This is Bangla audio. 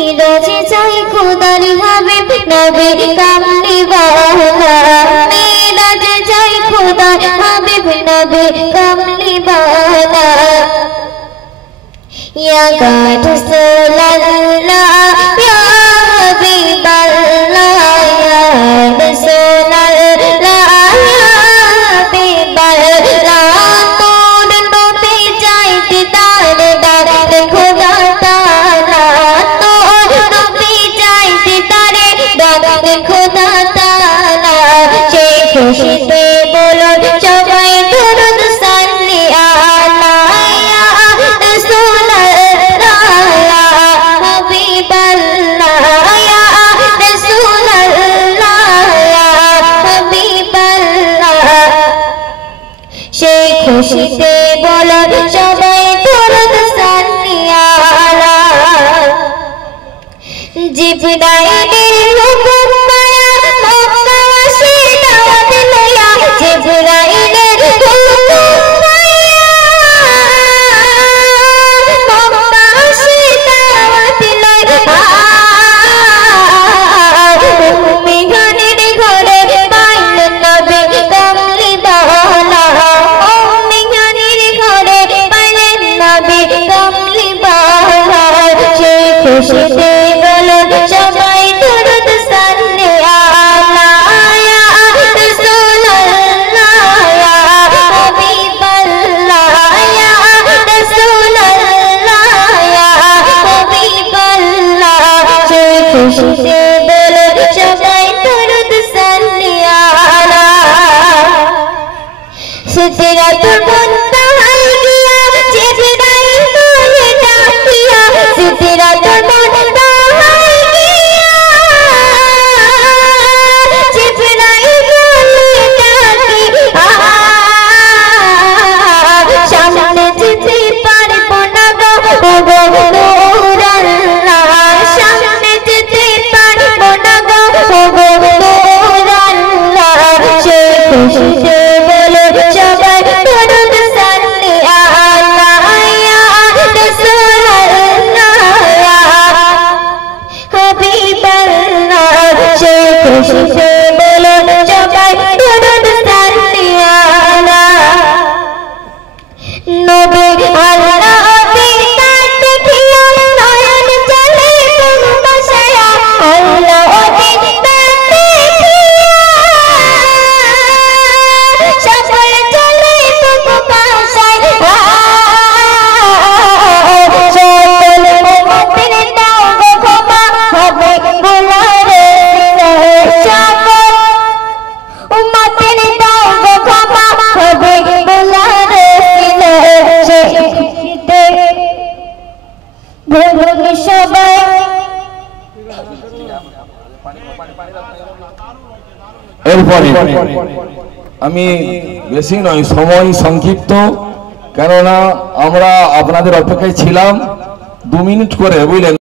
মিরাজে যাই খোদার হাবিব নবী কামলি ওয়ালা মিরাজে যাই খোদার হাবিব নবী কামলি ওয়ালা ইয়া রাসূলুল্লাহ ইয়া হাবিবাল্লাহ ইয়া রাসূলুল্লাহ ইয়া হাবিবাল্লাহ তোর নবী যাই দিদার দার খোদা তাআলা তোর নবী যাই দিদার দার খোদা তাআলা সেই খুশিতে বলো সবাই দরুদ সাল্লি আলা ইয়া রাসূলুল্লাহ ইয়া হাবিবাল্লাহ ইয়া রাসূলুল্লাহ ইয়া হাবিবাল্লাহ সেই খুশিতে বলো সবাই দরুদ সাল্লি আলা জিবরাইলের হুকুম মায়া মক্কাবাসী দাওয়াত লয়া জিবরাইলের হুকুম মায়া মক্কাবাসী দাওয়াত লয়া উম্মিগানের ঘরে পাইল নবী কামলি ওয়ালা উম্মিগানের ঘরে পাইলেন নবী কামলি ওয়ালা সেই খুশিতে বলো সবাই দরুদ সাল্লি আলা ইয়া রাসূলুল্লাহ ইয়া হাবিবাল্লাহ ইয়া রাসূলুল্লাহ ইয়া হাবিবাল্লাহ সেই খুশিতে বলো সবাই দরুদ সাল্লি আলা সিদরাতুল মুনতাহায় গিয়া জিবরাইল বলে ডাকিয়া সিদরাতুল মুনতাহায় গিয়া জিবরাইল বলে ডাকিয়া সামনে যেতে পারবো না গো নূরাল্লাহ সামনে যেতে পারবো না গো নূরাল্লাহ সেই খুশিতে বলো সবাই দরুদ সাল্লি আলা ইয়া রাসূলুল্লাহ ইয়া হাবিবাল্লাহ সেই খুশিতে বলো সবাই দরুদ সাল্লি আলা নবী আল্লাহ দিদার দেখিয়া নয়ন জলে বুক বসায়া আল্লাহ দিদার দেখিয়া সকল জলে বুক বসায়া সকল উম্মতের দাও গো ক্ষমা হবে গুনারে সকল উম্মতের দাও গো ক্ষমা হবে গুনারে সবাই এরপরে আমি বেশি নয় সময় সংক্ষিপ্ত কেননা আমরা আপনাদের অপেক্ষায় ছিলাম 2 মিনিট করে বুঝলেন।